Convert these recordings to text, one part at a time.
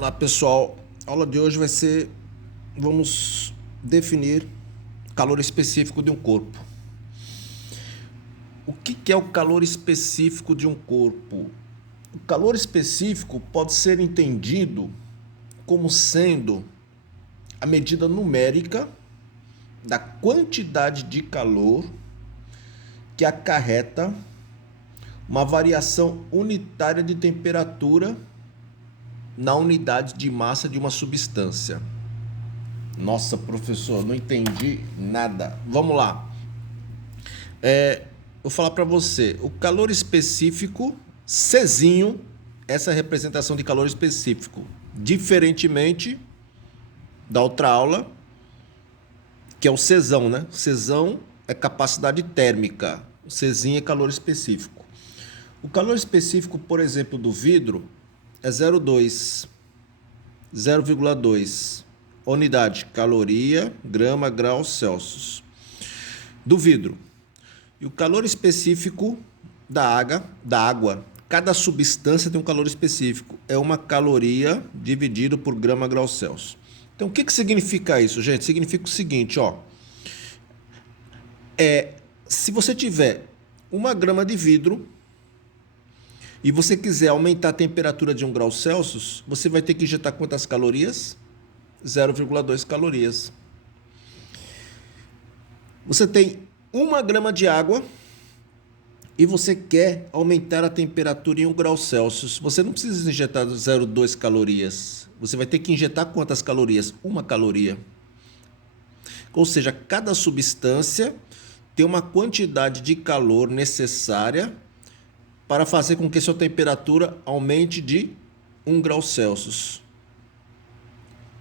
Olá pessoal, a aula de hoje vai ser, vamos definir calor específico de um corpo. O que é o calor específico de um corpo? O calor específico pode ser entendido como sendo a medida numérica da quantidade de calor que acarreta uma variação unitária de temperatura na unidade de massa de uma substância. Nossa, professor, não entendi nada. Vamos lá. Vou falar para você. O calor específico, Czinho, essa é a representação de calor específico. Diferentemente da outra aula, que é o Czão, né? Czão é capacidade térmica. O Czinho é calor específico. O calor específico, por exemplo, do vidro é 0,2 unidade caloria, grama, grau, Celsius do vidro. E o calor específico da água, cada substância tem um calor específico, é 1 caloria dividido por grama, grau, Celsius. Então o que significa isso, gente? Significa o seguinte, ó, se você tiver 1 grama de vidro e você quiser aumentar a temperatura de 1 grau Celsius, você vai ter que injetar quantas calorias? 0,2 calorias. Você tem 1 grama de água e você quer aumentar a temperatura em 1 grau Celsius. Você não precisa injetar 0,2 calorias. Você vai ter que injetar quantas calorias? 1 caloria. Ou seja, cada substância tem uma quantidade de calor necessária para fazer com que sua temperatura aumente de 1 grau Celsius.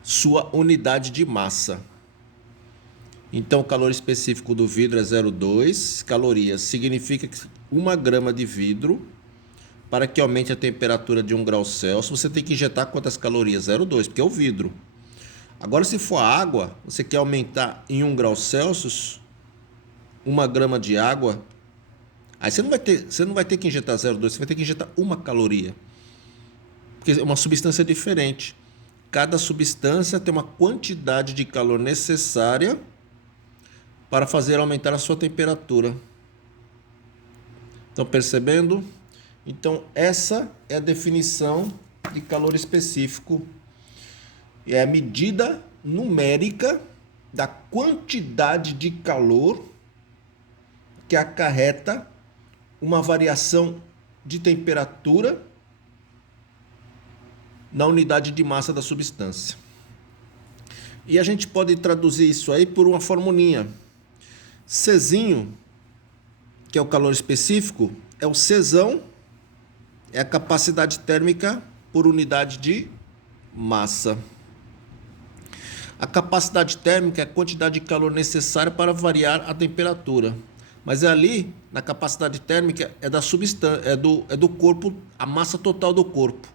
Sua unidade de massa. Então, o calor específico do vidro é 0,2 calorias. Significa que 1 grama de vidro, para que aumente a temperatura de 1 grau Celsius, você tem que injetar quantas calorias? 0,2, porque é o vidro. Agora, se for a água, você quer aumentar em 1 grau Celsius, 1 grama de água, aí você não vai ter que injetar 0,2, você vai ter que injetar 1 caloria. Porque é uma substância diferente. Cada substância tem uma quantidade de calor necessária para fazer aumentar a sua temperatura. Estão percebendo? Então, essa é a definição de calor específico. É a medida numérica da quantidade de calor que acarreta uma variação de temperatura na unidade de massa da substância. E a gente pode traduzir isso aí por uma formulinha. Czinho, que é o calor específico, é o Czão, é a capacidade térmica por unidade de massa. A capacidade térmica é a quantidade de calor necessária para variar a temperatura. Mas ali, na capacidade térmica, é da substância, é do corpo, a massa total do corpo.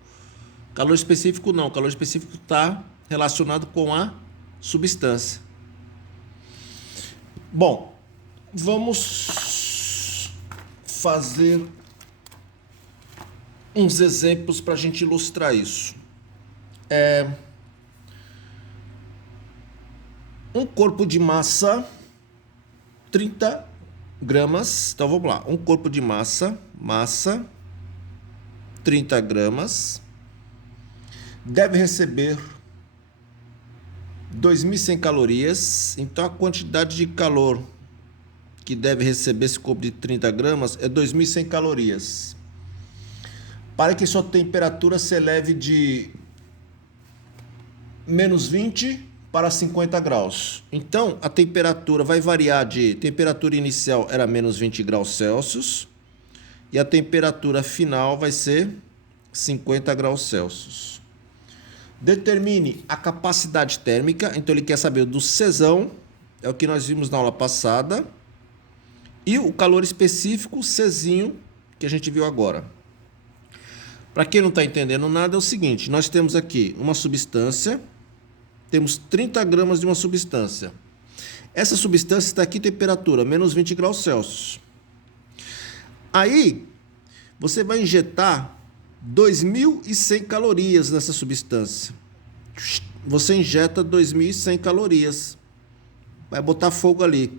Calor específico não, calor específico está relacionado com a substância. Bom, vamos fazer uns exemplos para a gente ilustrar isso. Um corpo de massa, 30 gramas. Então vamos lá. Um corpo de massa, 30 gramas, deve receber 2.100 calorias. Então a quantidade de calor que deve receber esse corpo de 30 gramas é 2.100 calorias. Para que sua temperatura se eleve de menos 20 para 50 graus. Então, a temperatura vai variar de... Temperatura inicial era menos 20 graus Celsius. E a temperatura final vai ser 50 graus Celsius. Determine a capacidade térmica. Então, ele quer saber do Czão. É o que nós vimos na aula passada. E o calor específico, Czinho, que a gente viu agora. Para quem não está entendendo nada, é o seguinte. Nós temos aqui uma substância... Temos 30 gramas de uma substância. Essa substância está aqui temperatura, menos 20 graus Celsius. Aí, você vai injetar 2.100 calorias nessa substância. Você injeta 2.100 calorias. Vai botar fogo ali.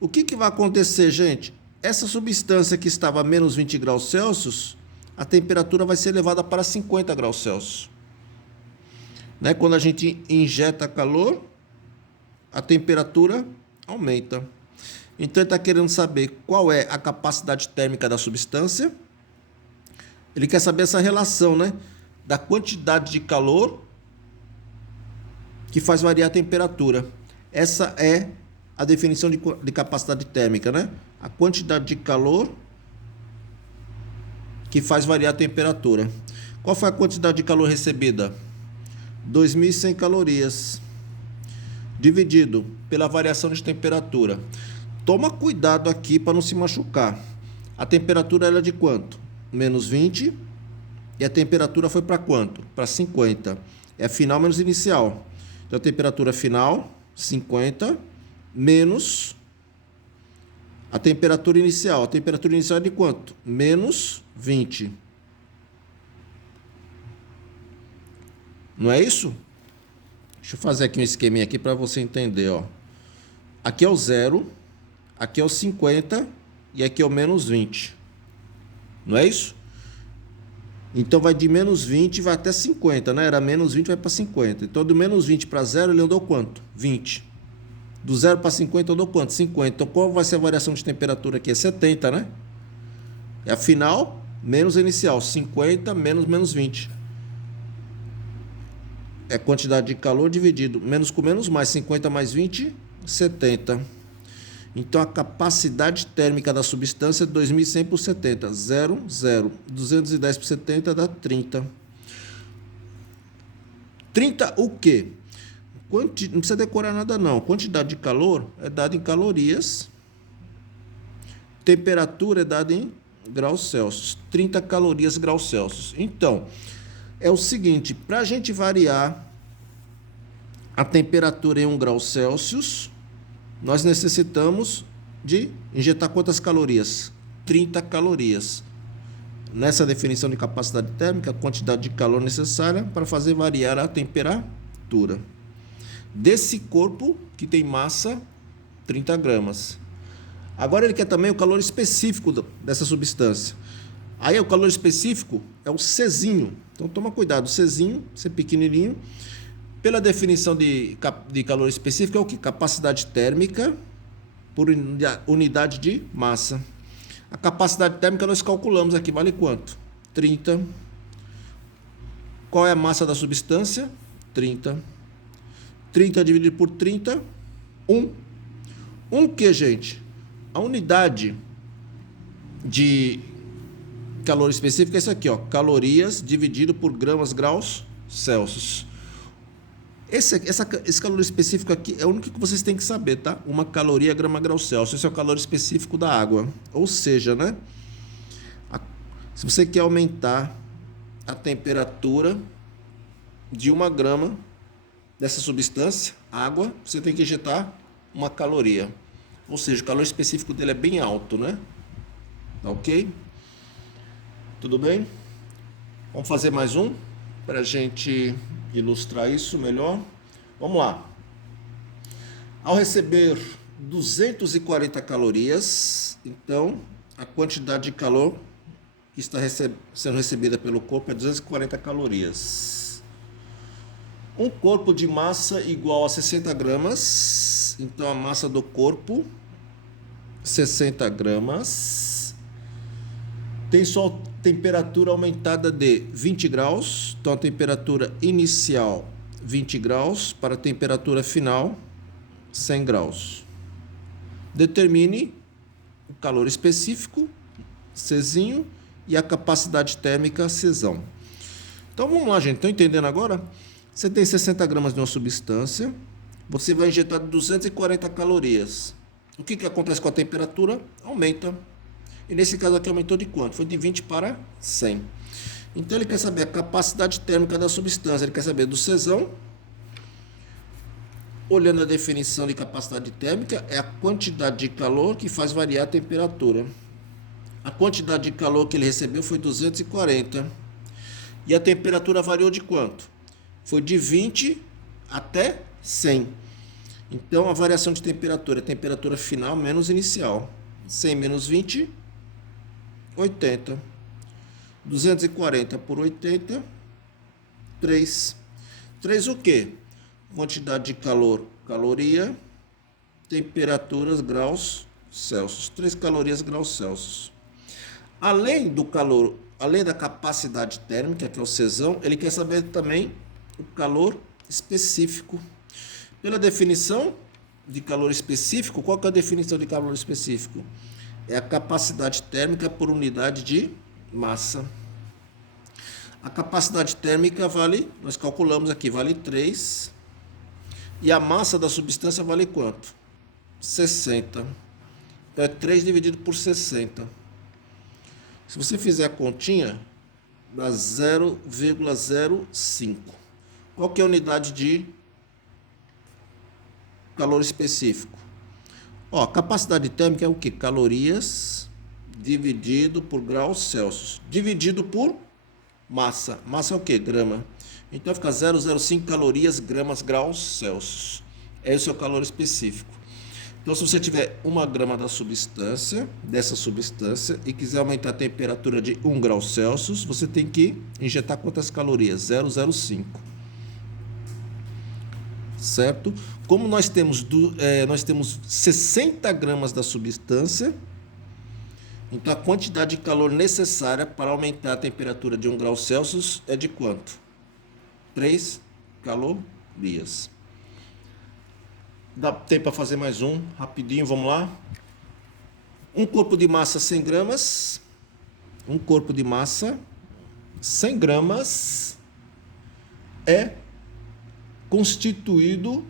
O que vai acontecer, gente? Essa substância que estava a menos 20 graus Celsius, a temperatura vai ser elevada para 50 graus Celsius. Né? Quando a gente injeta calor, a temperatura aumenta. Então ele está querendo saber qual é a capacidade térmica da substância. Ele quer saber essa relação, né, da quantidade de calor que faz variar a temperatura. Essa é a definição de capacidade térmica, né? A quantidade de calor que faz variar a temperatura. Qual foi a quantidade de calor recebida? 2.100 calorias dividido pela variação de temperatura. Toma cuidado aqui para não se machucar. A temperatura era de quanto? Menos 20. E a temperatura foi para quanto? Para 50. É final menos inicial. Então a temperatura final, 50, menos a temperatura inicial. A temperatura inicial é de quanto? Menos 20. Não é isso? Deixa eu fazer aqui um esqueminha aqui para você entender, ó. Aqui é o 0, aqui é o 50 e aqui é o menos 20. Não é isso? Então vai de menos 20 e vai até 50, né? Era menos 20 vai para 50. Então do menos 20 para 0 ele andou quanto? 20. Do 0 para 50 andou quanto? 50. Então qual vai ser a variação de temperatura aqui? É 70, né? É a final menos a inicial. 50 menos 20. É a quantidade de calor dividido. Menos com menos mais. 50 mais 20, 70. Então a capacidade térmica da substância é 2.100 por 70. 0, 0. 210 por 70 dá 30. 30 o quê? Não precisa decorar nada não. Quantidade de calor é dada em calorias. Temperatura é dada em graus Celsius. 30 calorias graus Celsius. Então, é o seguinte, para a gente variar a temperatura em 1 grau Celsius, nós necessitamos de injetar quantas calorias? 30 calorias. Nessa definição de capacidade térmica, a quantidade de calor necessária para fazer variar a temperatura desse corpo que tem massa 30 gramas. Agora ele quer também o calor específico dessa substância. Aí o calor específico é o Czinho. Então toma cuidado, o Czinho, ser pequenininho. Pela definição de calor específico é o que? Capacidade térmica por unidade de massa. A capacidade térmica nós calculamos aqui, vale quanto? 30. Qual é a massa da substância? 30. 30 dividido por 30, 1. 1 que, gente? A unidade de calor específico é isso aqui, ó, calorias dividido por gramas graus Celsius. Esse calor específico aqui é o único que vocês têm que saber, tá? Uma caloria grama grau Celsius. Esse é o calor específico da água. Ou seja, né? Se você quer aumentar a temperatura de 1 grama dessa substância, água, você tem que injetar 1 caloria. Ou seja, o calor específico dele é bem alto, né? Tá ok? Tudo bem? Vamos fazer mais um para a gente ilustrar isso melhor. Vamos lá. Ao receber 240 calorias, então a quantidade de calor que está sendo recebida pelo corpo é 240 calorias. Um corpo de massa igual a 60 gramas, então a massa do corpo 60 gramas. Tem só temperatura aumentada de 20 graus, então a temperatura inicial 20 graus para a temperatura final 100 graus. Determine o calor específico, Czinho, e a capacidade térmica, Czão. Então vamos lá, gente, estão entendendo agora? Você tem 60 gramas de uma substância, você vai injetar 240 calorias. O que acontece com a temperatura? Aumenta. E nesse caso aqui aumentou de quanto? Foi de 20 para 100. Então ele quer saber a capacidade térmica da substância, ele quer saber do Czão. Olhando a definição de capacidade térmica, é a quantidade de calor que faz variar a temperatura. A quantidade de calor que ele recebeu foi 240. E a temperatura variou de quanto? Foi de 20 até 100. Então, a variação de temperatura é temperatura final menos inicial. 100 menos 20, 80. 240 por 80, 3. 3 o quê? Quantidade de calor, caloria, temperaturas, graus Celsius. 3 calorias, graus Celsius. Além do calor, além da capacidade térmica, que é o Czão, ele quer saber também o calor específico. Pela definição de calor específico, qual que é a definição de calor específico? É a capacidade térmica por unidade de massa. A capacidade térmica vale, nós calculamos aqui, vale 3. E a massa da substância vale quanto? 60. Então é 3 dividido por 60. Se você fizer a continha, dá 0,05. Qual que é a unidade de calor específico? Ó, a capacidade térmica é o que? Calorias dividido por graus Celsius. Dividido por massa. Massa é o que? Grama. Então fica 0,05 calorias, gramas, graus Celsius. É o seu calor específico. Então, se você tiver 1 grama dessa substância, e quiser aumentar a temperatura de 1 grau Celsius, você tem que injetar quantas calorias? 0,05. Certo? Como nós temos 60 gramas da substância, então a quantidade de calor necessária para aumentar a temperatura de 1 grau Celsius é de quanto? 3 calorias. Dá tempo para fazer mais um, rapidinho, vamos lá. Um corpo de massa 100 gramas. Um corpo de massa 100 gramas é constituído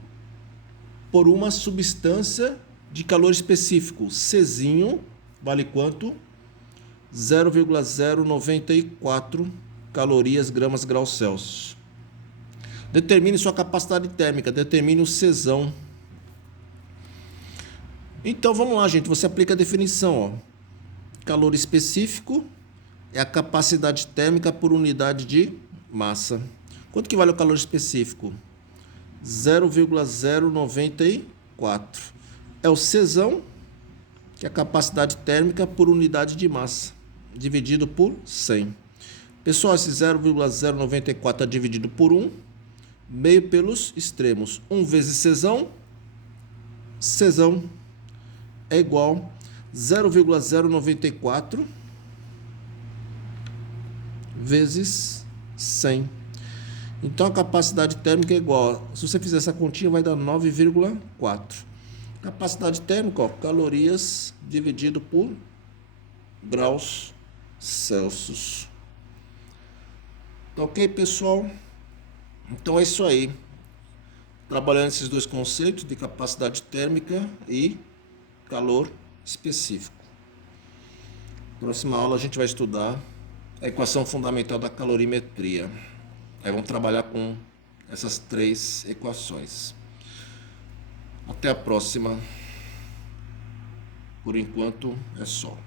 por uma substância de calor específico. Czinho vale quanto? 0,094 calorias, gramas, graus Celsius. Determine sua capacidade térmica, determine o Czão. Então vamos lá, gente, você aplica a definição, ó. Calor específico é a capacidade térmica por unidade de massa. Quanto que vale o calor específico? 0,094. É o Czão, que é a capacidade térmica por unidade de massa, dividido por 100. Pessoal, esse 0,094 é dividido por 1, meio pelos extremos. 1 vezes Czão é igual a 0,094 vezes 100. Então a capacidade térmica é igual, se você fizer essa continha, vai dar 9,4. Capacidade térmica, ó, calorias dividido por graus Celsius. Ok, pessoal? Então é isso aí. Trabalhando esses dois conceitos de capacidade térmica e calor específico. Próxima aula a gente vai estudar a equação fundamental da calorimetria. Aí vamos trabalhar com essas 3 equações. Até a próxima. Por enquanto é só.